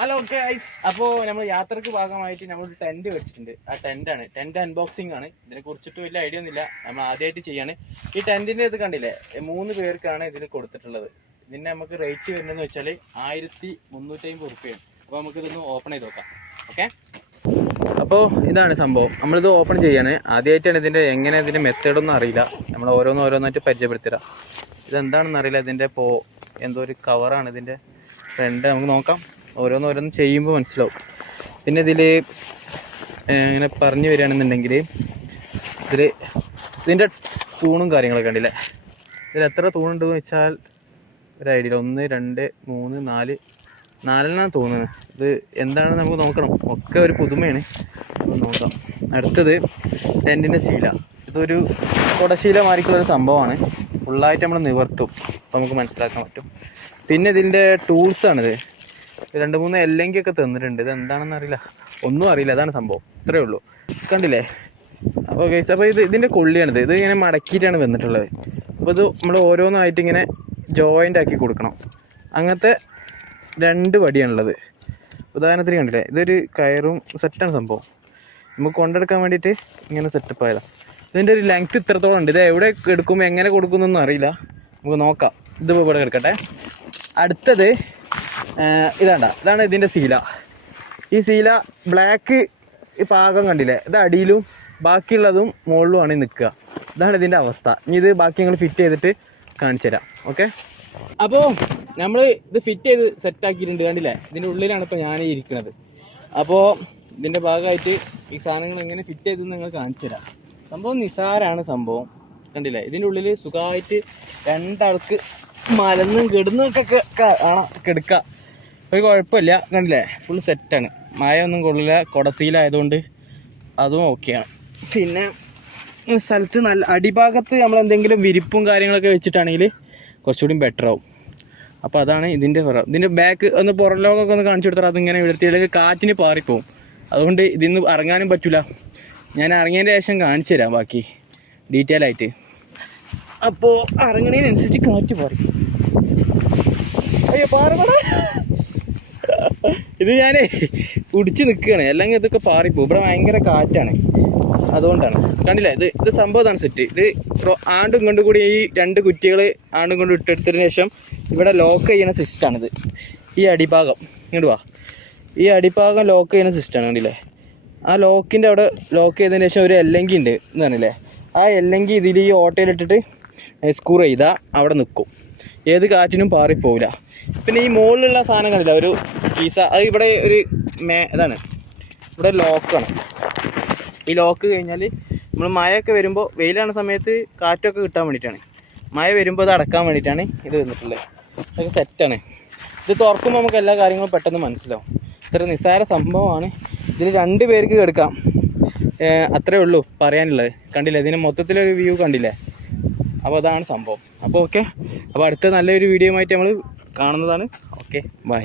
Hello guys അപ്പോ നമ്മൾ യാത്രയ്ക്ക് ഭാഗമായിട്ട് നമ്മൾ ടെന്റ് വെച്ചിട്ടുണ്ട്. ആ ടെന്റ് ആണ്. ടെന്റ് അൺബോക്സിംഗ് ആണ്. ഇതിനെ കുറിച്ചിട്ട് വലിയ ഐഡിയ ഒന്നുമില്ല. നമ്മൾ ആദ്യമായിട്ട് ചെയ്യാണ്. ഈ ടെന്റിന്റെ ഇത് കണ്ടില്ലേ? മൂന്ന് പേർക്കാണ് ഇതിൽ കൊടുത്തിട്ടുള്ളത്. ഇതിന്റെ നമുക്ക് റേറ്റ് വരുന്നതെന്ന് വെച്ചാൽ ആയിരത്തി മുന്നൂറ്റി അമ്പത് റുപ്യാണ്. അപ്പോൾ നമുക്ക് ഇതൊന്ന് ഓപ്പൺ ചെയ്ത് നോക്കാം. ഓക്കെ അപ്പോൾ ഇതാണ് സംഭവം. നമ്മളിത് ഓപ്പൺ ചെയ്യാണ്. ആദ്യമായിട്ടാണ് ഇതിന്റെ എങ്ങനെ ഇതിന്റെ മെത്തേഡൊന്നും അറിയില്ല. നമ്മൾ ഓരോന്ന് ഓരോന്നായിട്ട് പരിചയപ്പെടുത്തിടാം ഇതെന്താണെന്ന് അറിയില്ല. ഇതിന്റെ പോ എന്തോ ഒരു കവറാണ് ഇതിന്റെ ഫ്രണ്ട് നമുക്ക് നോക്കാം. ഓരോന്ന് ഓരോന്ന് ചെയ്യുമ്പോൾ മനസ്സിലാവും. പിന്നെ ഇതിൽ ഇങ്ങനെ പറഞ്ഞു വരികയാണെന്നുണ്ടെങ്കിൽ ഇതിൽ ഇതിന്റെ തൂണും കാര്യങ്ങളൊക്കെ ഉണ്ടല്ലേ ഇതിൽ എത്ര തൂണുണ്ടെന്ന് വെച്ചാൽ ഒരു ഐഡിയ ഒന്ന് രണ്ട് മൂന്ന് നാല്. നാലെണ്ണം തോന്നുന്നത് ഇത് എന്താണ് നമുക്ക് നോക്കണം. ഒക്കെ ഒരു പുതുമയാണ്. നോക്കാം. അടുത്തത് ടെന്റിന്റെ ശീല. ഇതൊരു കുടശീല മാറിക്കുള്ള ഒരു സംഭവമാണ്. ഫുള്ളായിട്ട് നമ്മൾ നിവർത്തും. നമുക്ക് മനസ്സിലാക്കാൻ പറ്റും. പിന്നെ ഇതിന്റെ ടൂൾസാണിത്. രണ്ട് മൂന്ന് എല്ലെങ്കിൽ ഒക്കെ തന്നിട്ടുണ്ട്. ഇത് എന്താണെന്ന് അറിയില്ല. ഒന്നും അറിയില്ല. അതാണ് സംഭവം. ഇത്രയേ ഉള്ളൂ. കണ്ടില്ലേ? അപ്പോൾ ഗൈസ് അപ്പോൾ ഇത് ഇതിന്റെ കൊള്ളിയാണിത്. ഇത് ഇങ്ങനെ മടക്കിയിട്ടാണ് വന്നിട്ടുള്ളത്. അപ്പോൾ ഇത് നമ്മൾ ഓരോന്നായിട്ട് ഇങ്ങനെ ജോയിന്റ് ആക്കി കൊടുക്കണം. അങ്ങനത്തെ രണ്ട് വടിയാണുള്ളത് ഉദാഹരണത്തിന് കണ്ടില്ലേ? ഇതൊരു കയറും സെറ്റാണ് സംഭവം. നമുക്ക് കൊണ്ടെടുക്കാൻ വേണ്ടിയിട്ട് ഇങ്ങനെ സെറ്റപ്പ് ആയതാണ് ഇതിന്റെ ഒരു ലെങ്ത് ഇത്രത്തോളം ഉണ്ട്. ഇത് എവിടെ എടുക്കും എങ്ങനെ കൊടുക്കുന്നൊന്നും അറിയില്ല. നമുക്ക് നോക്കാം. ഇത് ഇവിടെ എടുക്കട്ടെ. അടുത്തത് ഇതാണ്ട. ഇതാണ് ഇതിന്റെ സീല. ഈ സീല ബ്ലാക്ക് പാകം കണ്ടില്ലേ? ഇത് അടിയിലും ബാക്കിയുള്ളതും മുകളിലുമാണ് നിൽക്കുക. ഇതാണ് ഇതിന്റെ അവസ്ഥ. ഇനി ഇത് ബാക്കി ഞങ്ങൾ ഫിറ്റ് ചെയ്തിട്ട് കാണിച്ചു തരാം. ഓക്കെ അപ്പോൾ നമ്മൾ ഇത് ഫിറ്റ് ചെയ്ത് സെറ്റ് ആക്കിയിട്ടുണ്ട്. കണ്ടില്ലേ? ഇതിന്റെ ഉള്ളിലാണ് ഇപ്പോൾ ഞാൻ ഇരിക്കുന്നത് അപ്പോൾ ഇതിന്റെ ഭാഗമായിട്ട് ഈ സാധനങ്ങൾ എങ്ങനെ ഫിറ്റ് ചെയ്തെന്ന് നിങ്ങൾ കാണിച്ചു തരാം. സംഭവം നിസാരാണ് സംഭവം. കണ്ടില്ലേ? ഇതിന്റെ ഉള്ളിൽ സുഖമായിട്ട് രണ്ടാൾക്ക് മലന്നും കിടന്നൊക്കെ കാണാം കിടക്കുക ഒരു കുഴപ്പമില്ല. കണ്ടില്ലേ? ഫുൾ സെറ്റാണ് മഴ ഒന്നും കൊള്ളില്ല. കൊടസീലായതുകൊണ്ട് അതും ഓക്കെയാണ് പിന്നെ സ്ഥലത്ത് നല്ല അടിഭാഗത്ത് നമ്മൾ എന്തെങ്കിലും വിരിപ്പും കാര്യങ്ങളൊക്കെ വെച്ചിട്ടാണെങ്കിൽ കുറച്ചുകൂടി ബെറ്റർ ആവും. അപ്പോൾ അതാണ് ഇതിന്റെ പുറം ഇതിന്റെ ബാക്ക് ഒന്ന് പുറം ലോകമൊക്കെ ഒന്ന് കാണിച്ചു കൊടുത്താൽ അതിങ്ങനെ വിടത്തിയില്ലെങ്കിൽ കാറ്റിന് പാറിപ്പോവും. അതുകൊണ്ട് ഇതിന്ന് ഇറങ്ങാനും പറ്റില്ല ഞാൻ ഇറങ്ങിയതിന്റെ ശേഷം കാണിച്ചു തരാം ബാക്കി ഡീറ്റെയിൽ ആയിട്ട്. അപ്പോൾ ഇറങ്ങണതിനനുസരിച്ച് കാറ്റ് പാറി. അയ്യോ പാറമട ഇത് ഞാൻ കുടിച്ച് നിൽക്കുകയാണ് അല്ലെങ്കിൽ ഇതൊക്കെ പാറിപ്പോ ഇവിടെ ഭയങ്കര കാറ്റാണ്. അതുകൊണ്ടാണ്. കണ്ടില്ല? ഇത് ഇത് സംഭവം ഇതാണ് സെറ്റ് ഇത് ആണ്ടും കൊണ്ടും കൂടി ഈ രണ്ട് കുറ്റികൾ ആണ്ടും കൊണ്ട് ഇട്ടെടുത്തതിന് ശേഷം ഇവിടെ ലോക്ക് ചെയ്യുന്ന സിസ്റ്റാണിത് ഈ അടിഭാഗം. ഇങ്ങോട്ട് വാ. ഈ അടിഭാഗം ലോക്ക് ചെയ്യുന്ന സിസ്റ്റമാണ് കണ്ടില്ലേ? ആ ലോക്കിന്റെ അവിടെ ലോക്ക് ചെയ്തതിന് ശേഷം ഒരു എല്ലെങ്കി ഉണ്ട് എന്നാണല്ലേ ആ എല്ലെങ്കി ഇതിൽ ഈ ഓട്ടയിലിട്ടിട്ട് സ്ക്രൂ ചെയ്താൽ അവിടെ നിൽക്കും ഏത് കാറ്റിനും പാറിപ്പോവില്ല. പിന്നെ ഈ മുകളിലുള്ള സാധനം കണ്ടില്ല ഒരു കീസ അത് ഇവിടെ ഒരു മേ ഇതാണ്. ഇവിടെ ലോക്കാണ് ഈ ലോക്ക് കഴിഞ്ഞാൽ നമ്മൾ മഴയൊക്കെ വരുമ്പോൾ വെയിലാണ് സമയത്ത് കാറ്റൊക്കെ കിട്ടാൻ വേണ്ടിയിട്ടാണ്. മഴ വരുമ്പോൾ ഇത് അടക്കാൻ വേണ്ടിയിട്ടാണ് ഇത് വന്നിട്ടുള്ളത് അതൊക്കെ സെറ്റാണ് ഇത് തുറക്കുമ്പോൾ നമുക്ക് എല്ലാ കാര്യങ്ങളും പെട്ടെന്ന് മനസ്സിലാവും. ഇത്ര നിസ്സാര സംഭവമാണ്. ഇതിൽ രണ്ട് പേർക്ക് എടുക്കാം. അത്രേ ഉള്ളൂ പറയാനുള്ളത്. കണ്ടില്ലേ? ഇതിന് മൊത്തത്തിലൊരു വ്യൂ കണ്ടില്ലേ? അപ്പോൾ അതാണ് സംഭവം. അപ്പോൾ ഓക്കെ അപ്പോൾ അടുത്ത നല്ലൊരു വീഡിയോ ആയിട്ട് നമ്മൾ കാണുന്നതാണ്. Okay bye.